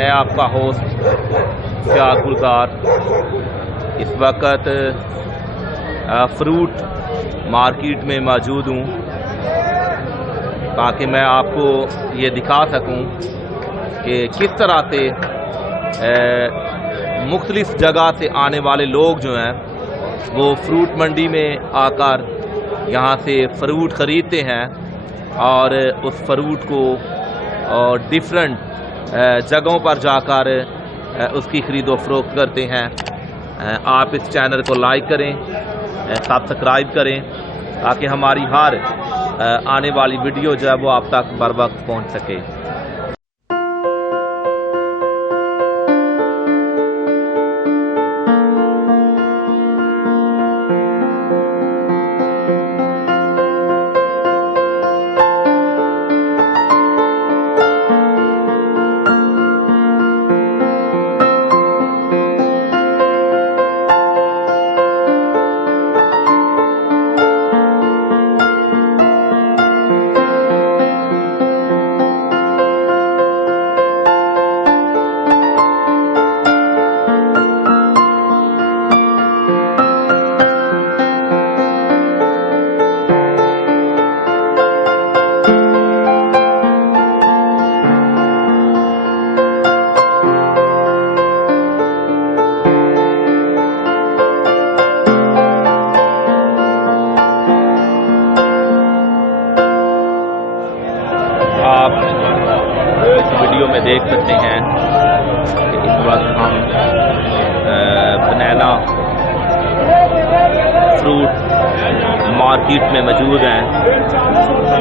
मैं आपका होस्ट फ़ियाज़ गुलज़ार इस वक्त फ्रूट मार्केट में मौजूद हूँ ताकि मैं आपको ये दिखा सकूँ कि किस तरह से मुख्तलिफ़ जगह से आने वाले लोग जो हैं वो फ्रूट मंडी में आकर यहाँ से फ्रूट ख़रीदते हैं और उस फ्रूट को डिफरेंट जगहों पर जाकर उसकी ख़रीदो फ़रोख्त करते हैं। आप इस चैनल को लाइक करें, सब्सक्राइब करें ताकि हमारी हर आने वाली वीडियो जो है वो आप तक बर वक्त पहुँच सके। आप इस वीडियो में देख सकते हैं कि इस वक्त हम बनाना फ्रूट मार्केट में मौजूद हैं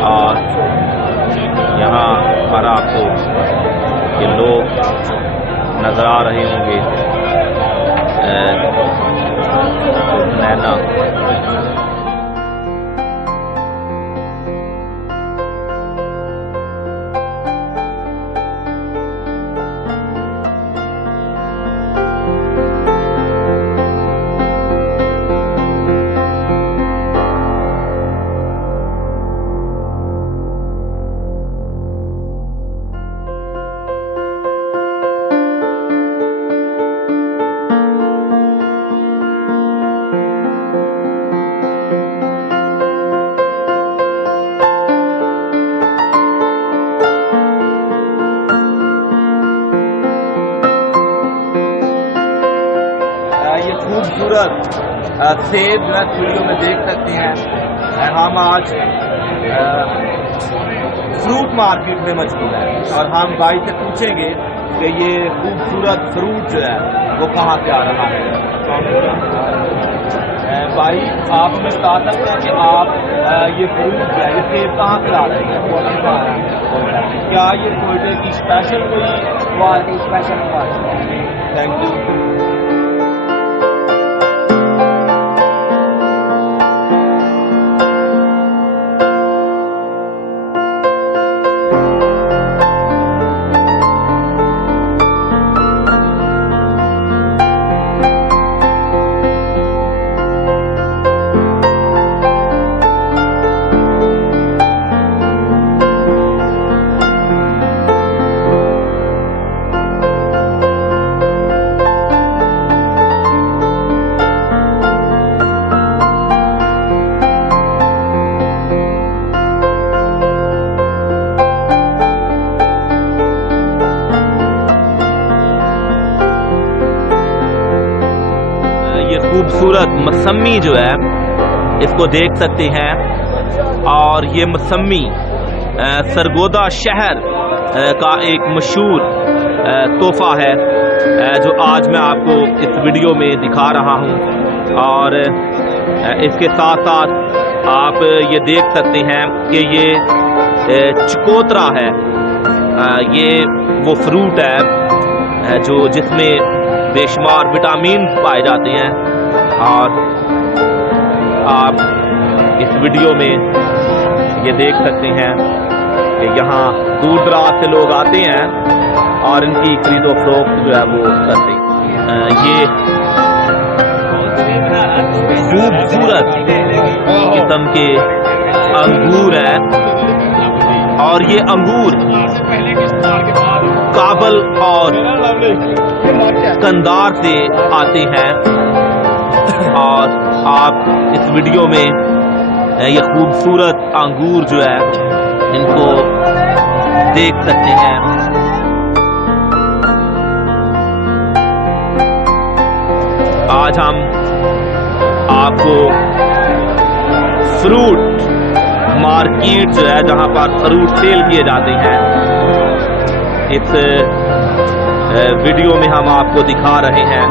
और यहाँ पर आपको ये लोग नज़र आ रहे होंगे। बनाना खूबसूरत सेब जो है वीडियो में देख सकते हैं। हम आज फ्रूट मार्केट में मौजूद हैं और हम भाई से पूछेंगे कि ये खूबसूरत फ्रूट जो है वो कहाँ से आ रहा है। भाई आप हमें बता सकते हैं कि आप ये फ्रूट जो है ये सेब कहाँ से ला रहे हैं? क्या ये कोयटे की स्पेशल कोई स्पेशल? Thank you. खूबसूरत मौसमी जो है इसको देख सकते हैं और ये मौसमी सरगोदा शहर का एक मशहूर तोहफा है जो आज मैं आपको इस वीडियो में दिखा रहा हूं। और इसके साथ साथ आप ये देख सकते हैं कि ये चकोतरा है। ये वो फ्रूट है जो जिसमें बेशुमार विटामिन पाए जाते हैं और आप इस वीडियो में ये देख सकते हैं कि यहाँ दूर दराज से लोग आते हैं और इनकी खरीदो फरोख्त जो है वो करते हैं। ये खूबसूरत किस्म के अंगूर हैं और ये अंगूर काबल और कंधार से आते हैं। और आप इस वीडियो में ये खूबसूरत अंगूर जो है इनको देख सकते हैं। आज हम आपको फ्रूट मार्केट जो है जहां पर फ्रूट सेल किए जाते हैं, इस वीडियो में हम आपको दिखा रहे हैं।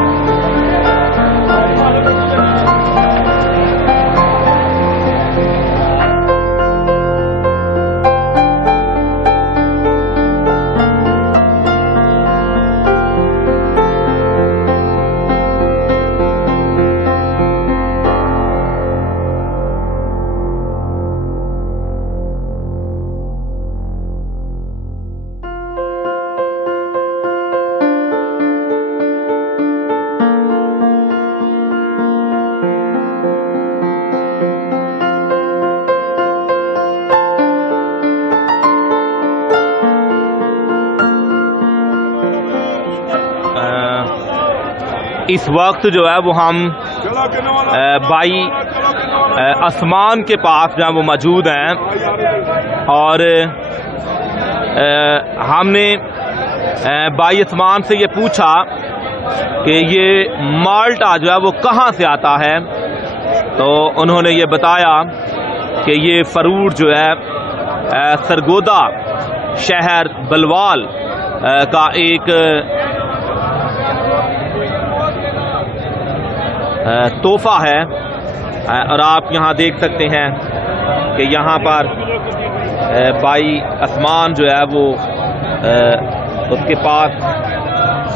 इस वक्त जो है वो हम भाई आसमान के पास जो है वो मौजूद हैं। और हमने भाई आसमान से ये पूछा कि ये माल्टा जो है वो कहाँ से आता है। तो उन्होंने ये बताया कि ये फ्रूट जो है सरगोदा शहर बलवाल का एक तोहफा है। और आप यहाँ देख सकते हैं कि यहाँ पर भाई आसमान जो है वो उसके पास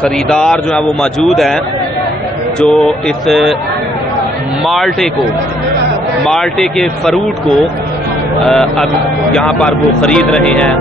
खरीदार जो है वो मौजूद हैं, जो इस माल्टे के फ्रूट को अब यहाँ पर वो खरीद रहे हैं।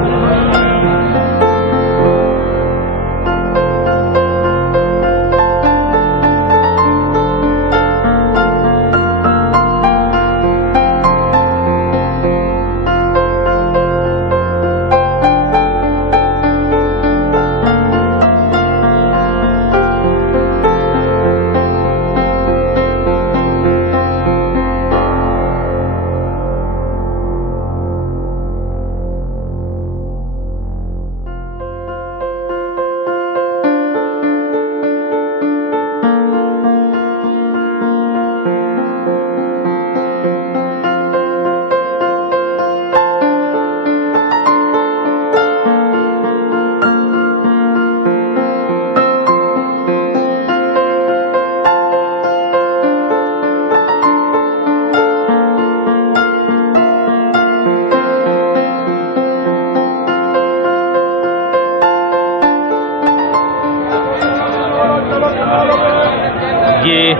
ये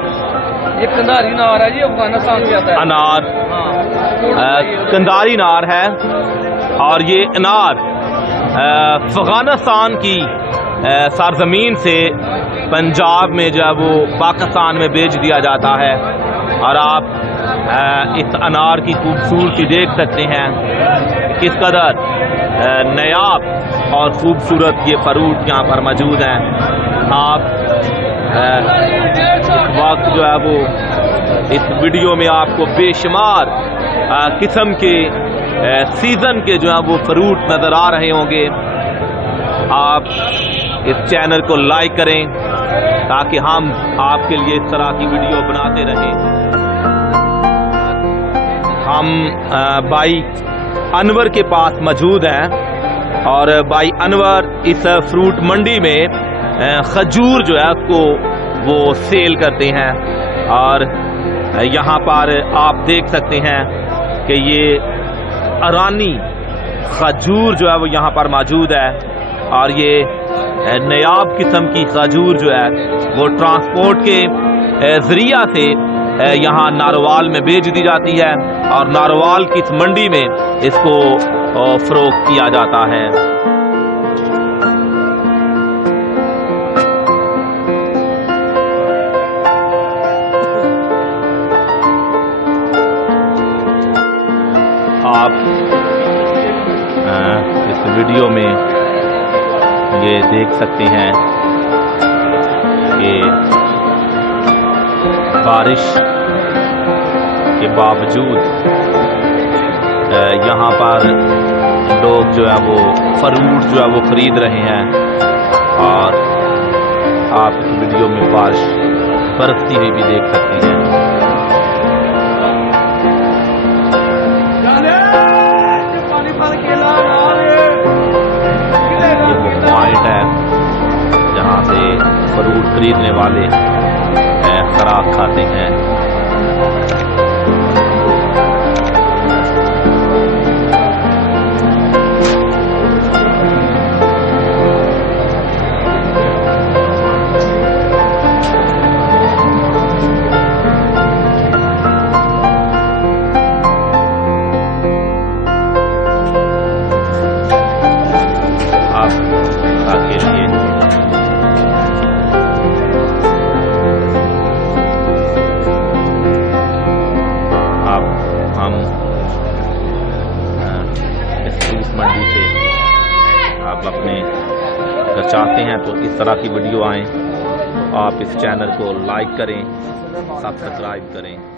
कंधारी नार है जी, अफगानिस्तान से आता है अनार। कंधारी नार है और ये अनार अफगानिस्तान की सरजमीन से पंजाब में जो है वो पाकिस्तान में भेज दिया जाता है। और आप इस अनार की खूबसूरती देख सकते हैं, किस कदर नायाब और खूबसूरत ये फ्रूट यहाँ पर मौजूद हैं। आप इस वक्त जो है वो इस वीडियो में आपको बेशुमार किस्म के सीज़न के जो है वो फ्रूट नज़र आ रहे होंगे। आप इस चैनल को लाइक करें ताकि हम आपके लिए इस तरह की वीडियो बनाते रहें। हम भाई अनवर के पास मौजूद हैं और भाई अनवर इस फ्रूट मंडी में खजूर जो है उसको वो सेल करते हैं। और यहाँ पर आप देख सकते हैं कि ये अरानी खजूर जो है वो यहाँ पर मौजूद है। और ये नायाब किस्म की खजूर जो है वो ट्रांसपोर्ट के ज़रिया से यहाँ नारोवाल में भेज दी जाती है और नारोवाल की इस मंडी में इसको फ़रोख्त किया जाता है। आप इस वीडियो में ये देख सकते हैं कि बारिश के बावजूद यहाँ पर लोग जो है वो फ्रूट जो है वो खरीद रहे हैं और आप वीडियो में बारिश बरसती हुई भी देख सकते हैं। ये वो पॉइंट है जहाँ से फ्रूट खरीदने वाले खराब खाते हैं। आपके लिए हम इस फ्रूट मंडी से आप अपने अगर चाहते हैं तो इस तरह की वीडियो आएँ तो आप इस चैनल को लाइक करें, सब्सक्राइब करें।